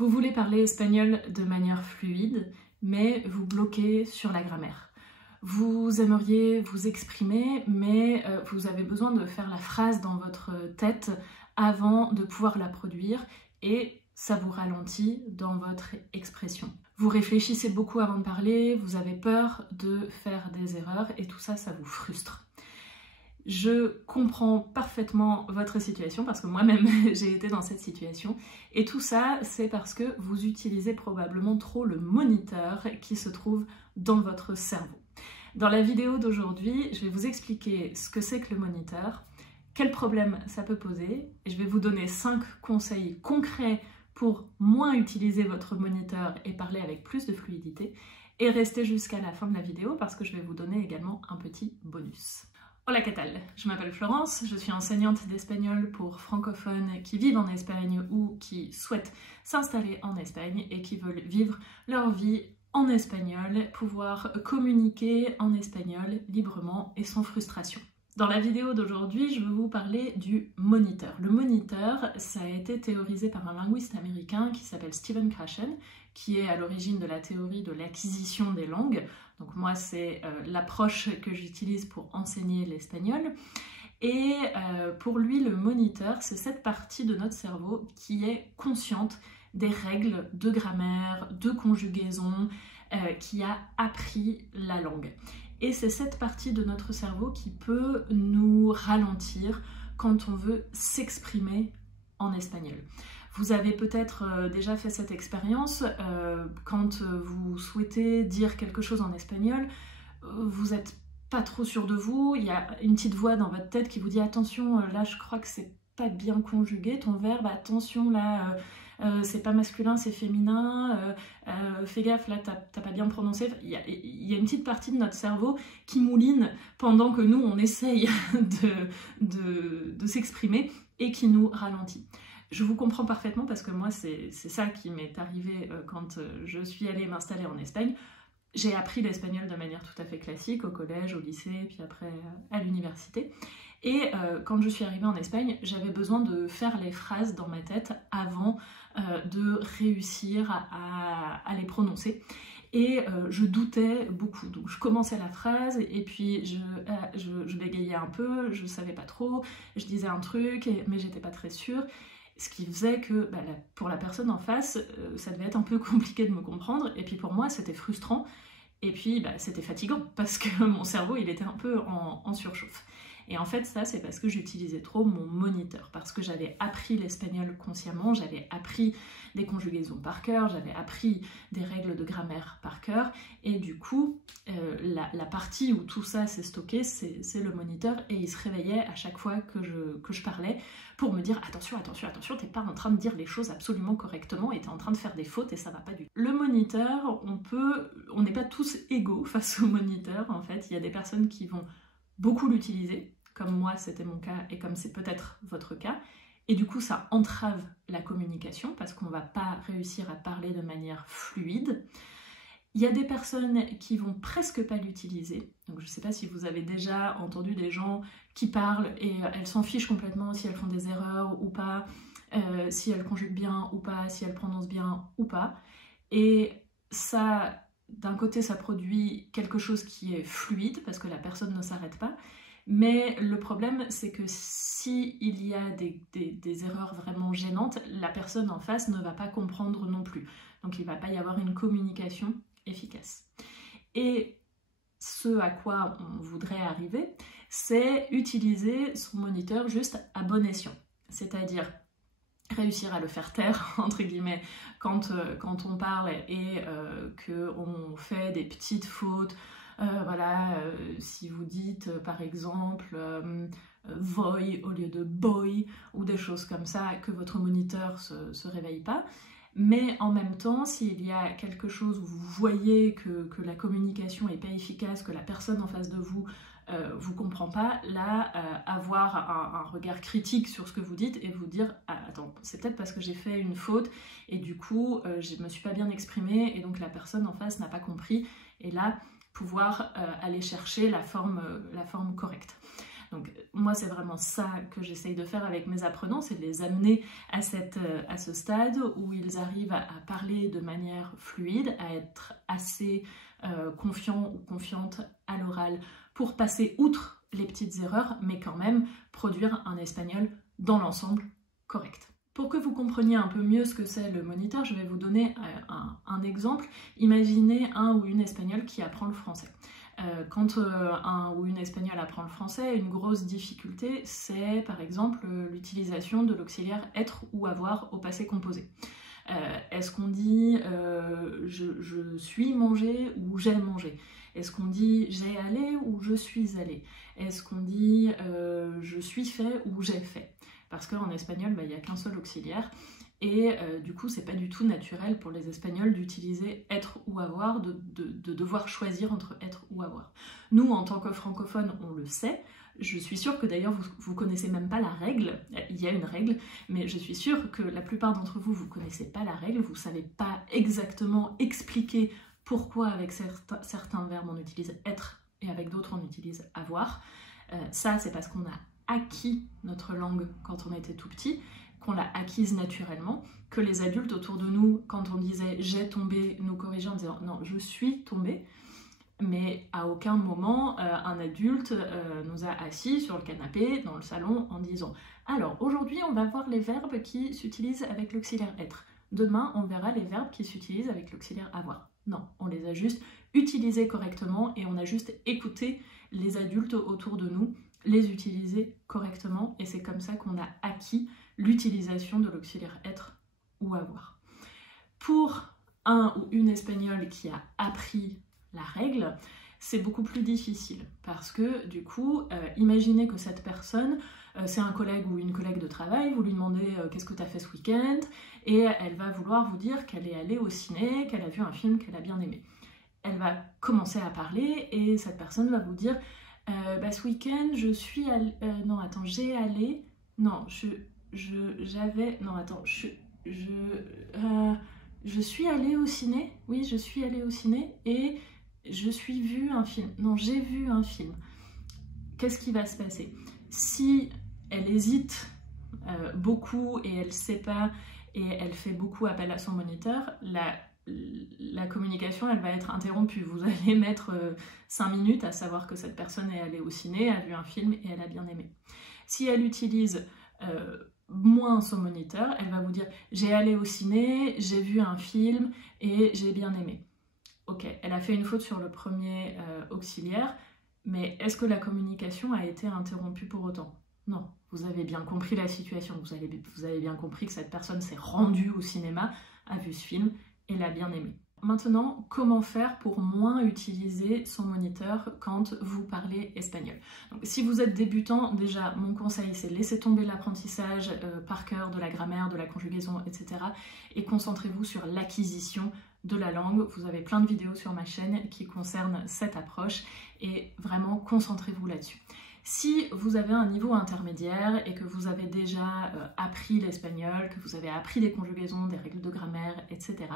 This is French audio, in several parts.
Vous voulez parler espagnol de manière fluide, mais vous bloquez sur la grammaire. Vous aimeriez vous exprimer, mais vous avez besoin de faire la phrase dans votre tête avant de pouvoir la produire et ça vous ralentit dans votre expression. Vous réfléchissez beaucoup avant de parler, vous avez peur de faire des erreurs et tout ça, ça vous frustre. Je comprends parfaitement votre situation parce que moi-même j'ai été dans cette situation et tout ça c'est parce que vous utilisez probablement trop le moniteur qui se trouve dans votre cerveau. Dans la vidéo d'aujourd'hui, je vais vous expliquer ce que c'est que le moniteur, quels problèmes ça peut poser et je vais vous donner 5 conseils concrets pour moins utiliser votre moniteur et parler avec plus de fluidité et restez jusqu'à la fin de la vidéo parce que je vais vous donner également un petit bonus. Hola, ¿qué tal? Je m'appelle Florence, je suis enseignante d'espagnol pour francophones qui vivent en Espagne ou qui souhaitent s'installer en Espagne et qui veulent vivre leur vie en espagnol, pouvoir communiquer en espagnol librement et sans frustration. Dans la vidéo d'aujourd'hui, je veux vous parler du moniteur. Le moniteur, ça a été théorisé par un linguiste américain qui s'appelle Stephen Krashen, qui est à l'origine de la théorie de l'acquisition des langues. Donc moi, c'est l'approche que j'utilise pour enseigner l'espagnol. Et pour lui, le moniteur, c'est cette partie de notre cerveau qui est consciente des règles de grammaire, de conjugaison, qui a appris la langue. Et c'est cette partie de notre cerveau qui peut nous ralentir quand on veut s'exprimer en espagnol. Vous avez peut-être déjà fait cette expérience quand vous souhaitez dire quelque chose en espagnol, vous n'êtes pas trop sûr de vous, il y a une petite voix dans votre tête qui vous dit « Attention, là je crois que c'est pas bien conjugué ton verbe, attention là... c'est pas masculin, c'est féminin, fais gaffe, là t'as pas bien prononcé. » Il y a une petite partie de notre cerveau qui mouline pendant que nous on essaye de s'exprimer et qui nous ralentit. Je vous comprends parfaitement parce que moi c'est ça qui m'est arrivé quand je suis allée m'installer en Espagne. J'ai appris l'espagnol de manière tout à fait classique au collège, au lycée, puis après à l'université. Et quand je suis arrivée en Espagne, j'avais besoin de faire les phrases dans ma tête avant de réussir à les prononcer. Et je doutais beaucoup, donc je commençais la phrase et puis je bégayais un peu, je savais pas trop, je disais un truc, mais j'étais pas très sûre. Ce qui faisait que pour la personne en face, ça devait être un peu compliqué de me comprendre, et puis pour moi c'était frustrant, et puis c'était fatigant, parce que mon cerveau il était un peu en surchauffe. Et en fait ça c'est parce que j'utilisais trop mon moniteur, parce que j'avais appris l'espagnol consciemment, j'avais appris des conjugaisons par cœur, j'avais appris des règles de grammaire par cœur, et du coup la partie où tout ça s'est stocké, c'est le moniteur, et il se réveillait à chaque fois que je parlais pour me dire attention, attention, attention, t'es pas en train de dire les choses absolument correctement et t'es en train de faire des fautes et ça va pas du tout. Le moniteur, on n'est pas tous égaux face au moniteur en fait, il y a des personnes qui vont beaucoup l'utiliser, comme moi c'était mon cas et comme c'est peut-être votre cas, et du coup ça entrave la communication parce qu'on va pas réussir à parler de manière fluide. Il y a des personnes qui vont presque pas l'utiliser, donc je sais pas si vous avez déjà entendu des gens qui parlent et elles s'en fichent complètement si elles font des erreurs ou pas, si elles conjuguent bien ou pas, si elles prononcent bien ou pas, et ça, d'un côté ça produit quelque chose qui est fluide parce que la personne ne s'arrête pas, mais le problème c'est que si il y a des erreurs vraiment gênantes, la personne en face ne va pas comprendre non plus, donc il ne va pas y avoir une communication efficace. Et ce à quoi on voudrait arriver, c'est utiliser son moniteur juste à bon escient, c'est-à-dire réussir à le faire taire, entre guillemets, quand on parle et qu'on fait des petites fautes. Voilà, si vous dites par exemple voy au lieu de boy ou des choses comme ça, que votre moniteur se réveille pas. Mais en même temps, s'il y a quelque chose où vous voyez que la communication n'est pas efficace, que la personne en face de vous vous comprend pas, là, avoir un regard critique sur ce que vous dites et vous dire « Ah, attends, c'est peut-être parce que j'ai fait une faute et du coup, je me suis pas bien exprimée et donc la personne en face n'a pas compris. » Et là, pouvoir aller chercher la forme correcte. Donc moi c'est vraiment ça que j'essaye de faire avec mes apprenants, c'est de les amener à ce stade où ils arrivent à parler de manière fluide, à être assez confiants ou confiantes à l'oral pour passer outre les petites erreurs, mais quand même produire un espagnol dans l'ensemble correct. Pour que vous compreniez un peu mieux ce que c'est le moniteur, je vais vous donner un exemple. Imaginez un ou une espagnole qui apprend le français. Quand un ou une espagnole apprend le français, une grosse difficulté, c'est par exemple l'utilisation de l'auxiliaire être ou avoir au passé composé. Est-ce qu'on dit je suis mangé ou j'ai mangé? Est-ce qu'on dit j'ai allé ou je suis allé? Est-ce qu'on dit je suis fait ou j'ai fait? Parce qu'en espagnol, il n'y a qu'un seul auxiliaire, et du coup, c'est pas du tout naturel pour les Espagnols d'utiliser être ou avoir, de devoir choisir entre être ou avoir. Nous, en tant que francophones, on le sait. Je suis sûre que d'ailleurs, vous connaissez même pas la règle. Il y a une règle, mais je suis sûre que la plupart d'entre vous, vous connaissez pas la règle, vous savez pas exactement expliquer pourquoi avec certains verbes on utilise être et avec d'autres on utilise avoir. Ça, c'est parce qu'on a acquis notre langue quand on était tout petit, qu'on l'a acquise naturellement, que les adultes autour de nous, quand on disait « j'ai tombé », nous corrigeaient en disant « non, je suis tombé », mais à aucun moment un adulte nous a assis sur le canapé dans le salon en disant « alors aujourd'hui on va voir les verbes qui s'utilisent avec l'auxiliaire être, demain on verra les verbes qui s'utilisent avec l'auxiliaire avoir ». Non, on les a juste utilisés correctement et on a juste écouté les adultes autour de nous les utiliser correctement, et c'est comme ça qu'on a acquis l'utilisation de l'auxiliaire être ou avoir. Pour un ou une espagnole qui a appris la règle, c'est beaucoup plus difficile parce que du coup, imaginez que cette personne, c'est un collègue ou une collègue de travail, vous lui demandez qu'est-ce que tu as fait ce week-end, et elle va vouloir vous dire qu'elle est allée au ciné, qu'elle a vu un film qu'elle a bien aimé. Elle va commencer à parler et cette personne va vous dire ce week-end, je suis allée... non, attends, j'ai allé... Non, j'avais... Non, attends, je suis allée au ciné. Oui, je suis allée au ciné et je suis vu un film. Non, j'ai vu un film. Qu'est-ce qui va se passer? Si elle hésite beaucoup et elle ne sait pas et elle fait beaucoup appel à son moniteur, la communication, elle va être interrompue. Vous allez mettre 5 minutes à savoir que cette personne est allée au ciné, a vu un film et elle a bien aimé. Si elle utilise moins son moniteur, elle va vous dire « j'ai allé au ciné, j'ai vu un film et j'ai bien aimé ». Ok, elle a fait une faute sur le premier auxiliaire, mais est-ce que la communication a été interrompue pour autant? Non, vous avez bien compris la situation, vous avez bien compris que cette personne s'est rendue au cinéma, a vu ce film et l'a bien aimé. Maintenant, comment faire pour moins utiliser son moniteur quand vous parlez espagnol? Donc, si vous êtes débutant, déjà, mon conseil, c'est laisser tomber l'apprentissage par cœur de la grammaire, de la conjugaison, etc. et concentrez-vous sur l'acquisition de la langue. Vous avez plein de vidéos sur ma chaîne qui concernent cette approche et vraiment concentrez-vous là-dessus. Si vous avez un niveau intermédiaire et que vous avez déjà appris l'espagnol, que vous avez appris des conjugaisons, des règles de grammaire, etc.,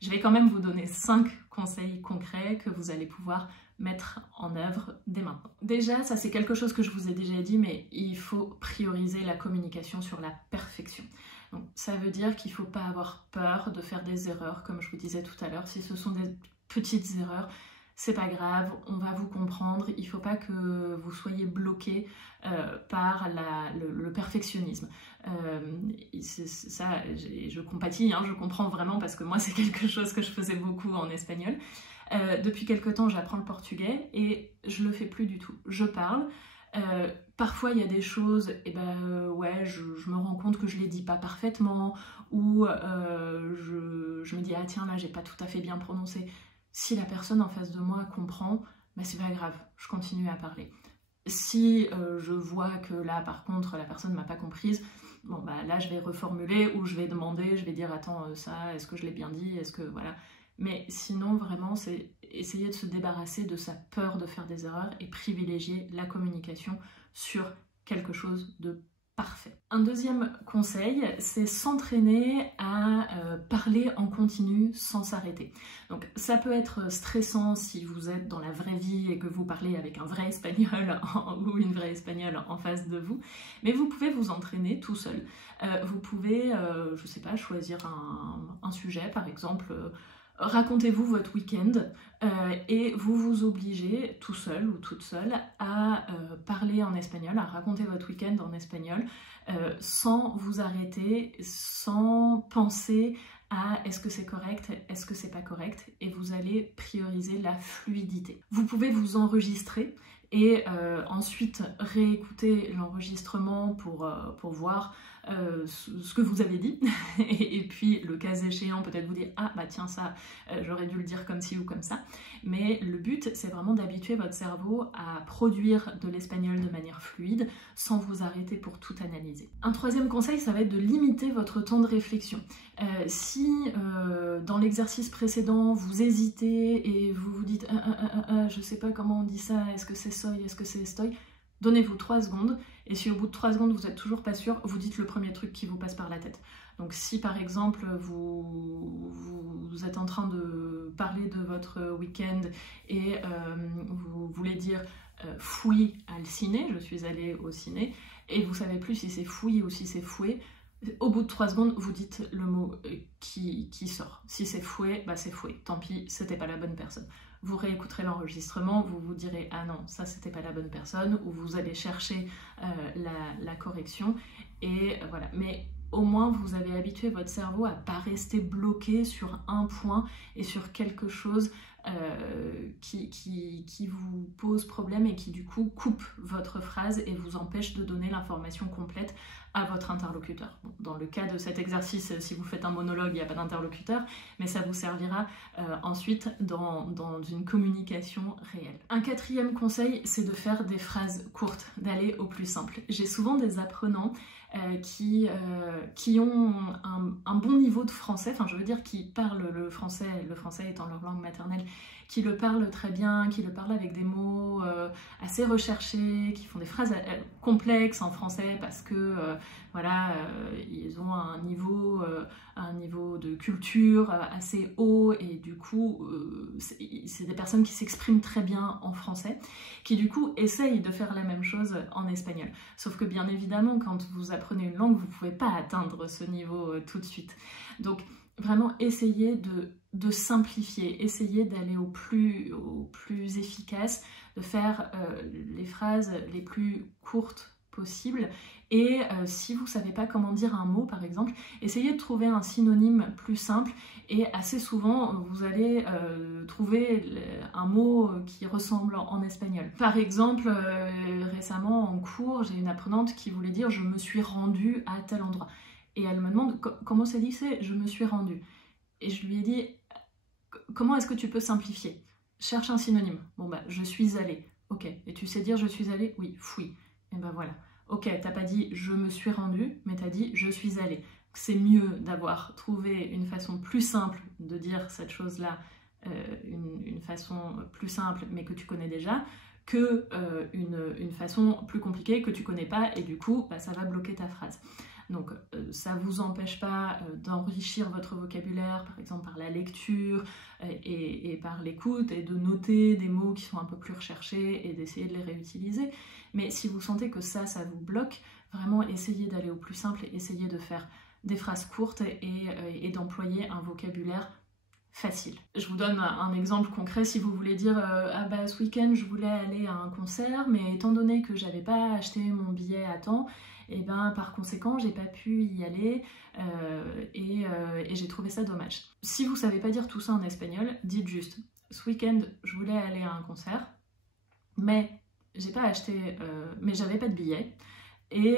je vais quand même vous donner 5 conseils concrets que vous allez pouvoir mettre en œuvre dès maintenant. Déjà, ça c'est quelque chose que je vous ai déjà dit, mais il faut prioriser la communication sur la perfection. Donc, ça veut dire qu'il ne faut pas avoir peur de faire des erreurs, comme je vous disais tout à l'heure. Si ce sont des petites erreurs, c'est pas grave, on va vous comprendre, il ne faut pas que vous soyez bloqué par le perfectionnisme. Ça, je compatis, hein, je comprends vraiment parce que moi c'est quelque chose que je faisais beaucoup en espagnol. Depuis quelque temps j'apprends le portugais et je le fais plus du tout. Je parle, parfois il y a des choses, ouais, je me rends compte que je les dis pas parfaitement, ou je me dis ah tiens là j'ai pas tout à fait bien prononcé. Si la personne en face de moi comprend, c'est pas grave, je continue à parler. Si je vois que là par contre la personne m'a pas comprise, bon là je vais reformuler ou je vais demander, je vais dire attends ça, est-ce que je l'ai bien dit, est-ce que voilà. Mais sinon vraiment c'est essayer de se débarrasser de sa peur de faire des erreurs et privilégier la communication sur quelque chose de parfait. Un deuxième conseil, c'est s'entraîner à parler en continu sans s'arrêter. Donc ça peut être stressant si vous êtes dans la vraie vie et que vous parlez avec un vrai espagnol ou une vraie espagnole en face de vous, mais vous pouvez vous entraîner tout seul. Vous pouvez, je sais pas, choisir un sujet, par exemple, racontez-vous votre week-end et vous vous obligez tout seul ou toute seule à parler en espagnol, à raconter votre week-end en espagnol sans vous arrêter, sans penser à est-ce que c'est correct, est-ce que c'est pas correct, et vous allez prioriser la fluidité. Vous pouvez vous enregistrer et ensuite réécouter l'enregistrement pour voir ce que vous avez dit et puis le cas échéant peut-être vous dire ah bah tiens ça j'aurais dû le dire comme ci ou comme ça, mais le but c'est vraiment d'habituer votre cerveau à produire de l'espagnol de manière fluide sans vous arrêter pour tout analyser. Un troisième conseil, ça va être de limiter votre temps de réflexion. Si dans l'exercice précédent vous hésitez et vous vous dites je sais pas comment on dit ça, est-ce que c'est soy, est-ce que c'est estoy, donnez-vous 3 secondes, et si au bout de 3 secondes vous n'êtes toujours pas sûr, vous dites le premier truc qui vous passe par la tête. Donc si par exemple vous êtes en train de parler de votre week-end et vous voulez dire fouille al ciné, je suis allée au ciné, et vous savez plus si c'est fouille ou si c'est fouet, au bout de 3 secondes, vous dites le mot qui sort. Si c'est fouet, bah c'est fouet. Tant pis, c'était pas la bonne personne. Vous réécouterez l'enregistrement, vous vous direz ah non, ça c'était pas la bonne personne, ou vous allez chercher la correction, et voilà. Mais au moins vous avez habitué votre cerveau à pas rester bloqué sur un point et sur quelque chose qui vous pose problème et qui du coup coupe votre phrase et vous empêche de donner l'information complète à votre interlocuteur. Bon, dans le cas de cet exercice, si vous faites un monologue, il n'y a pas d'interlocuteur, mais ça vous servira ensuite dans une communication réelle. Un quatrième conseil, c'est de faire des phrases courtes, d'aller au plus simple. J'ai souvent des apprenants qui ont un bon niveau de français, enfin je veux dire qui parlent le français étant leur langue maternelle, qui le parlent très bien, qui le parlent avec des mots assez recherchés, qui font des phrases complexes en français parce que voilà, ils ont un niveau de culture assez haut, et du coup c'est des personnes qui s'expriment très bien en français, qui du coup essayent de faire la même chose en espagnol. Sauf que bien évidemment quand vous apprenez une langue, vous ne pouvez pas atteindre ce niveau tout de suite. Donc vraiment essayez de simplifier, essayez d'aller au plus efficace, de faire les phrases les plus courtes possibles, et si vous ne savez pas comment dire un mot par exemple, essayez de trouver un synonyme plus simple, et assez souvent vous allez trouver un mot qui ressemble en espagnol. Par exemple, récemment en cours, j'ai une apprenante qui voulait dire « je me suis rendue à tel endroit ». Et elle me demande comment ça dit, c'est « je me suis rendue ». Et je lui ai dit « comment est-ce que tu peux simplifier? Cherche un synonyme. » Bon bah, je suis allée. Ok. Et tu sais dire je suis allée? Oui, fouille. Et ben voilà. Ok, t'as pas dit je me suis rendue, mais t'as dit je suis allée. C'est mieux d'avoir trouvé une façon plus simple de dire cette chose-là, une façon plus simple mais que tu connais déjà, que une façon plus compliquée que tu connais pas, et du coup bah, ça va bloquer ta phrase. Donc ça ne vous empêche pas d'enrichir votre vocabulaire, par exemple par la lecture et par l'écoute, et de noter des mots qui sont un peu plus recherchés et d'essayer de les réutiliser. Mais si vous sentez que ça vous bloque, vraiment essayez d'aller au plus simple, et essayez de faire des phrases courtes et d'employer un vocabulaire facile. Je vous donne un exemple concret. Si vous voulez dire ah bah ce week-end je voulais aller à un concert, mais étant donné que j'avais pas acheté mon billet à temps, et ben par conséquent j'ai pas pu y aller et j'ai trouvé ça dommage. Si vous savez pas dire tout ça en espagnol, dites juste ce week-end je voulais aller à un concert, mais j'ai pas acheté, mais j'avais pas de billet. Et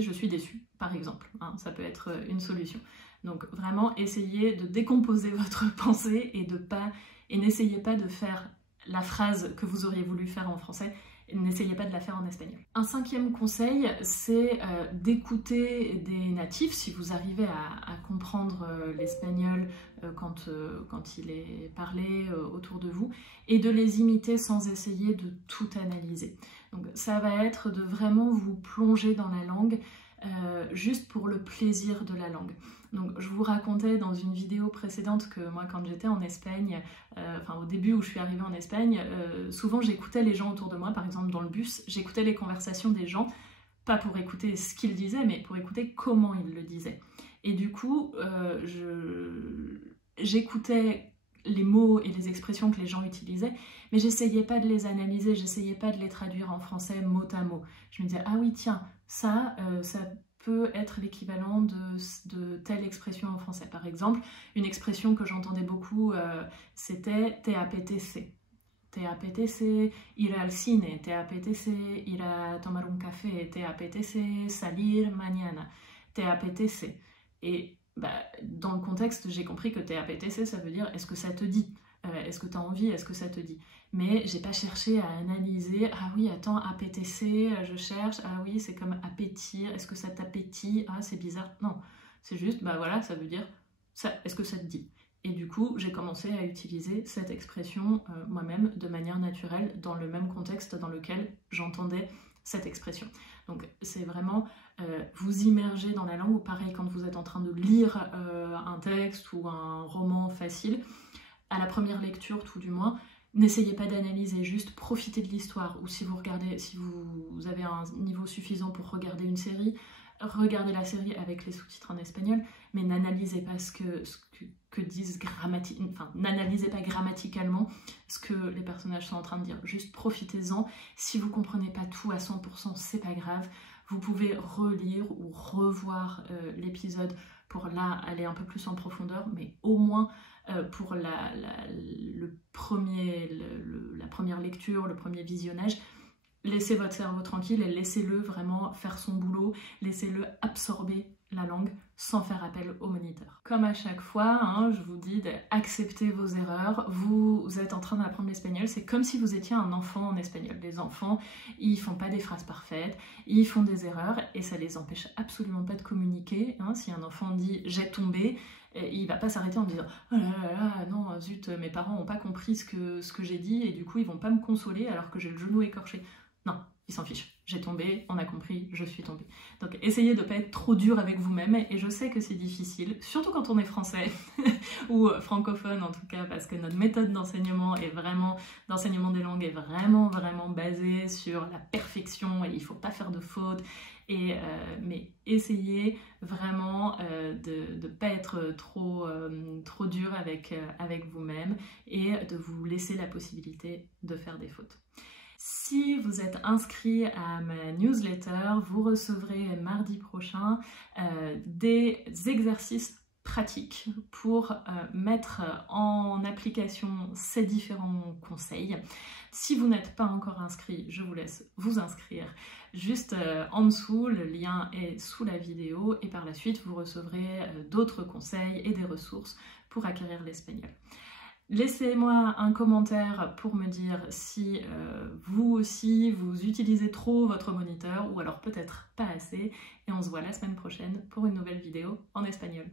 je suis déçue, par exemple. Hein, ça peut être une solution. Donc vraiment, essayez de décomposer votre pensée et n'essayez pas de faire la phrase que vous auriez voulu faire en français, et n'essayez pas de la faire en espagnol. Un cinquième conseil, c'est d'écouter des natifs, si vous arrivez à comprendre l'espagnol quand il est parlé autour de vous, et de les imiter sans essayer de tout analyser. Donc ça va être de vraiment vous plonger dans la langue juste pour le plaisir de la langue. Donc je vous racontais dans une vidéo précédente que moi quand j'étais en Espagne, enfin au début où je suis arrivée en Espagne, souvent j'écoutais les gens autour de moi, par exemple dans le bus, j'écoutais les conversations des gens, pas pour écouter ce qu'ils disaient, mais pour écouter comment ils le disaient. Et du coup, j'écoutais les mots et les expressions que les gens utilisaient, mais j'essayais pas de les analyser, j'essayais pas de les traduire en français mot à mot. Je me disais, ah oui tiens, ça peut être l'équivalent de telle expression en français. Par exemple, une expression que j'entendais beaucoup, c'était TAPTC. TAPTC, ir al cine, TAPTC, ir a tomar un café, TAPTC, salir mañana, TAPTC. Et dans le contexte, j'ai compris que TAPTC, ça veut dire est-ce que ça te dit, est-ce que tu as envie, est-ce que ça te dit. Mais j'ai pas cherché à analyser, ah oui, attends, APTC, je cherche, ah oui, c'est comme appétit, est-ce que ça t'appétit, ah c'est bizarre. Non, c'est juste, voilà, ça veut dire, est-ce que ça te dit. Et du coup, j'ai commencé à utiliser cette expression moi-même de manière naturelle dans le même contexte dans lequel j'entendais cette expression. Donc c'est vraiment vous immerger dans la langue, ou pareil quand vous êtes en train de lire un texte ou un roman facile, à la première lecture tout du moins, n'essayez pas d'analyser, juste profitez de l'histoire. Ou si vous regardez, si vous avez un niveau suffisant pour regarder une série, regardez la série avec les sous-titres en espagnol, mais n'analysez pas ce que disent n'analysez pas grammaticalement ce que les personnages sont en train de dire, juste profitez-en. Si vous comprenez pas tout à 100%, c'est pas grave, vous pouvez relire ou revoir l'épisode pour là aller un peu plus en profondeur, mais au moins pour la première lecture, le premier visionnage, laissez votre cerveau tranquille et laissez-le vraiment faire son boulot, laissez-le absorber la langue sans faire appel au moniteur. Comme à chaque fois, je vous dis d'accepter vos erreurs. Vous êtes en train d'apprendre l'espagnol, c'est comme si vous étiez un enfant en espagnol. Les enfants, ils font pas des phrases parfaites, ils font des erreurs et ça les empêche absolument pas de communiquer. Si un enfant dit « j'ai tombé », il va pas s'arrêter en disant « oh là là, non, zut, mes parents ont pas compris ce que j'ai dit et du coup ils vont pas me consoler alors que j'ai le genou écorché ». Non, il s'en fiche. J'ai tombé, on a compris, je suis tombée. Donc essayez de ne pas être trop dur avec vous-même, et je sais que c'est difficile, surtout quand on est français, ou francophone en tout cas, parce que notre méthode d'enseignement d'enseignement des langues est vraiment basée sur la perfection, et il ne faut pas faire de fautes, mais essayez vraiment de ne pas être trop dur avec vous-même, et de vous laisser la possibilité de faire des fautes. Si vous êtes inscrit à ma newsletter, vous recevrez mardi prochain des exercices pratiques pour mettre en application ces différents conseils. Si vous n'êtes pas encore inscrit, je vous laisse vous inscrire juste en dessous, le lien est sous la vidéo, et par la suite vous recevrez d'autres conseils et des ressources pour acquérir l'espagnol. Laissez-moi un commentaire pour me dire si vous aussi vous utilisez trop votre moniteur, ou alors peut-être pas assez, et on se voit la semaine prochaine pour une nouvelle vidéo en espagnol.